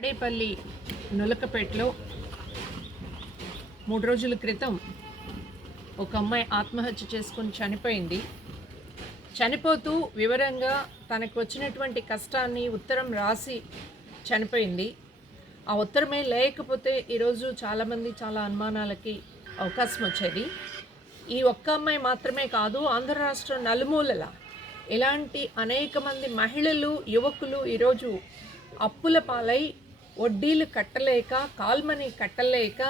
తాడేపల్లి నులకపేటలో 3 రోజుల క్రితం ఒక అమ్మాయి ఆత్మహత్య చేసుకొని చనిపోయింది. చనిపోతూ వివరంగా తనకు వచ్చినటువంటి కష్టాన్ని ఉత్తరం రాసి చనిపోయింది. ఆ ఉత్తరమే లేకపోతే ఈరోజు చాలామంది చాలా అనుమానాలకి అవకాశం వచ్చేది. ఈ ఒక్క అమ్మాయి మాత్రమే కాదు, ఆంధ్ర రాష్ట్రం నలుమూలల ఇలాంటి అనేక మంది మహిళలు, యువకులు ఈరోజు అప్పుల పాలై వడ్డీలు కట్టలేక, కాల్మనీ కట్టలేక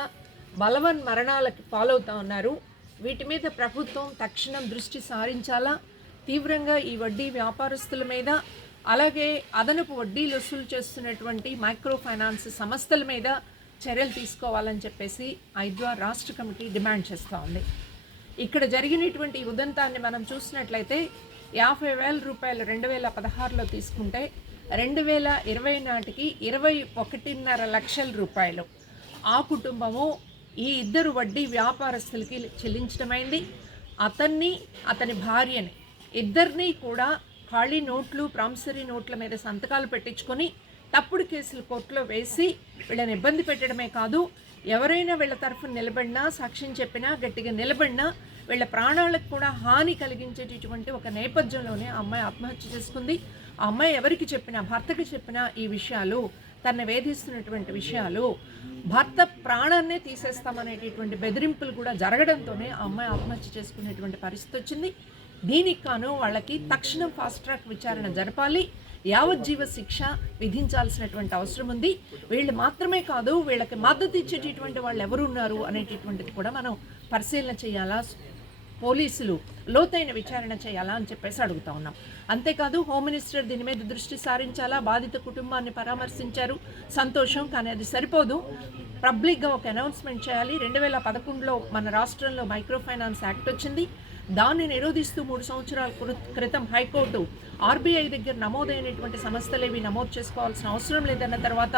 బలవన్ మరణాలకి పాలవుతూ ఉన్నారు. వీటి మీద ప్రభుత్వం తక్షణం దృష్టి సారించాలా, తీవ్రంగా ఈ వడ్డీ వ్యాపారస్తుల మీద, అలాగే అదనపు వడ్డీలు వసూలు చేస్తున్నటువంటి మైక్రో ఫైనాన్స్ సంస్థల మీద చర్యలు తీసుకోవాలని చెప్పేసి ఐద్వార్ రాష్ట్ర కమిటీ డిమాండ్ చేస్తూ ఉంది. ఇక్కడ జరిగినటువంటి ఉదంతాన్ని మనం చూసినట్లయితే 50,000 రూపాయలు 2016లో తీసుకుంటే 2020 నాటికి 21.5 లక్షల రూపాయలు ఆ కుటుంబము ఈ ఇద్దరు వడ్డీ వ్యాపారస్తులకి చెల్లించడమైంది. అతన్ని, అతని భార్యని, ఇద్దరినీ కూడా ఖాళీ నోట్లు, ప్రామిసరీ నోట్ల మీద సంతకాలు పెట్టించుకొని తప్పుడు కేసులు కోర్టులో వేసి వీళ్ళని ఇబ్బంది పెట్టడమే కాదు, ఎవరైనా వీళ్ళ తరఫున నిలబడినా, సాక్ష్యం చెప్పినా, గట్టిగా నిలబడినా వీళ్ళ ప్రాణాలకు కూడా హాని కలిగించేటటువంటి ఒక నేపథ్యంలోనే ఆ అమ్మాయి ఆత్మహత్య చేసుకుంది. ఆ అమ్మాయి ఎవరికి చెప్పినా, భర్తకి చెప్పినా ఈ విషయాలు, తన వేధిస్తున్నటువంటి విషయాలు, భర్త ప్రాణాన్నే తీసేస్తామనేటటువంటి బెదిరింపులు కూడా జరగడంతోనే ఆ అమ్మాయి ఆత్మహత్య చేసుకునేటువంటి పరిస్థితి వచ్చింది. దీనికి కాను వాళ్ళకి తక్షణం ఫాస్ట్ ట్రాక్ విచారణ జరపాలి, యావజ్జీవ శిక్ష విధించాల్సినటువంటి అవసరం ఉంది. వీళ్ళు మాత్రమే కాదు, వీళ్ళకి మద్దతు ఇచ్చేటటువంటి వాళ్ళు ఎవరున్నారు అనేటటువంటిది కూడా మనం పరిశీలన చేయాలా, పోలీసులు లోతైన విచారణ చేయాలా అని చెప్పేసి అడుగుతా ఉన్నాం. అంతేకాదు హోమ్ మినిస్టర్ దీని మీద దృష్టి సారించాలా. బాధిత కుటుంబాన్ని పరామర్శించారు, సంతోషం, కానీ అది సరిపోదు. పబ్లిక్గా ఒక అనౌన్స్మెంట్ చేయాలి. 2011లో మన రాష్ట్రంలో మైక్రో ఫైనాన్స్ యాక్ట్ వచ్చింది. దాన్ని నిరోధిస్తూ 3 సంవత్సరాల క్రితం హైకోర్టు ఆర్బీఐ దగ్గర నమోదైనటువంటి సంస్థలేవి నమోదు చేసుకోవాల్సిన అవసరం లేదన్న తర్వాత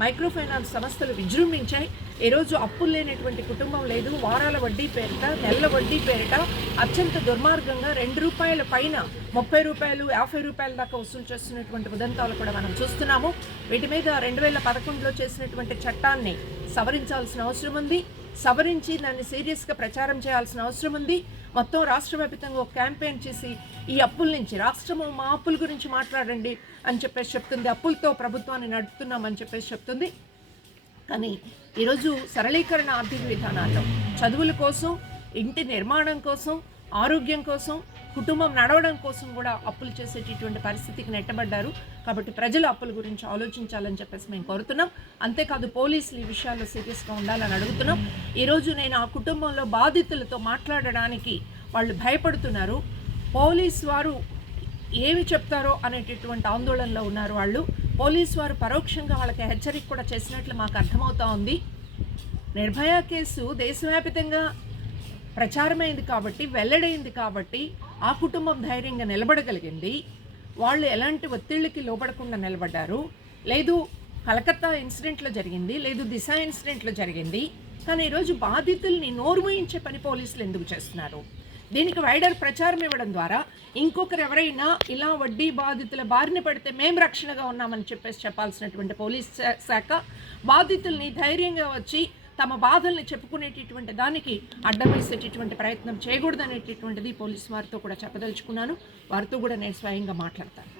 మైక్రో ఫైనాన్స్ సంస్థలు విజృంభించాయి. ఈరోజు అప్పులు లేనటువంటి కుటుంబం లేదు. వారాల వడ్డీ పేరిట, నెలల వడ్డీ పేరిట అత్యంత దుర్మార్గంగా 2 రూపాయల పైన 30 రూపాయలు, 50 రూపాయల దాకా వసూలు చేస్తున్నటువంటి ఉదంతాలు కూడా మనం చూస్తున్నాము. వీటి మీద 2011లో చేసినటువంటి చట్టాన్ని సవరించాల్సిన అవసరం ఉంది. సవరించి దాన్ని సీరియస్గా ప్రచారం చేయాల్సిన అవసరం ఉంది. మొత్తం రాష్ట్ర వ్యాప్తంగా ఒక క్యాంపెయిన్ చేసి ఈ అప్పుల నుంచి, రాష్ట్రము మా అప్పుల గురించి మాట్లాడండి అని చెప్పేసి చెప్తుంది. అప్పులతో ప్రభుత్వాన్ని నడుపుతున్నామని చెప్పేసి చెప్తుంది. కానీ ఈరోజు సరళీకరణ ఆర్థిక విధానాల్లో చదువుల కోసం, ఇంటి నిర్మాణం కోసం, ఆరోగ్యం కోసం, కుటుంబం నడవడం కోసం కూడా అప్పులు చేసేటటువంటి పరిస్థితికి నెట్టబడ్డారు. కాబట్టి ప్రజలు అప్పుల గురించి ఆలోచించాలని చెప్పేసి మేము కోరుతున్నాం. అంతేకాదు పోలీసులు ఈ విషయాల్లో సీరియస్గా ఉండాలని అడుగుతున్నాం. ఈరోజు నేను ఆ కుటుంబంలో బాధితులతో మాట్లాడడానికి వాళ్ళు భయపడుతున్నారు. పోలీసు వారు ఏమి చెప్తారో అనేటటువంటి ఆందోళనలో ఉన్నారు వాళ్ళు. పోలీసు వారు పరోక్షంగా వాళ్ళకి హెచ్చరిక కూడా చేసినట్లు మాకు అర్థమవుతా ఉంది. నిర్భయ కేసు దేశవ్యాప్తంగా ప్రచారమైంది కాబట్టి, వెల్లడైంది కాబట్టి ఆ కుటుంబం ధైర్యంగా నిలబడగలిగింది. వాళ్ళు ఎలాంటి ఒత్తిళ్ళకి లోపడకుండా నిలబడ్డారు. లేదు కలకత్తా ఇన్సిడెంట్లో జరిగింది, లేదు దిశ ఇన్సిడెంట్లో జరిగింది. కానీ ఈరోజు బాధితుల్ని నోరు మూయించే పని పోలీసులు ఎందుకు చేస్తున్నారు? దీనికి వైడర్ ప్రచారం ఇవ్వడం ద్వారా ఇంకొకరు ఎవరైనా ఇలా వడ్డీ బాధితుల బారిన పడితే మేము రక్షణగా ఉన్నామని చెప్పేసి చెప్పాల్సినటువంటి పోలీస్ శాఖ బాధితుల్ని ధైర్యంగా వచ్చి తమ బాధల్ని చెప్పుకునేటటువంటి దానికి అడ్డం వేసేటటువంటి ప్రయత్నం చేయకూడదనేటటువంటిది పోలీసు వారితో కూడా చెప్పదలుచుకున్నాను. వారితో కూడా నేను స్వయంగా మాట్లాడతాను.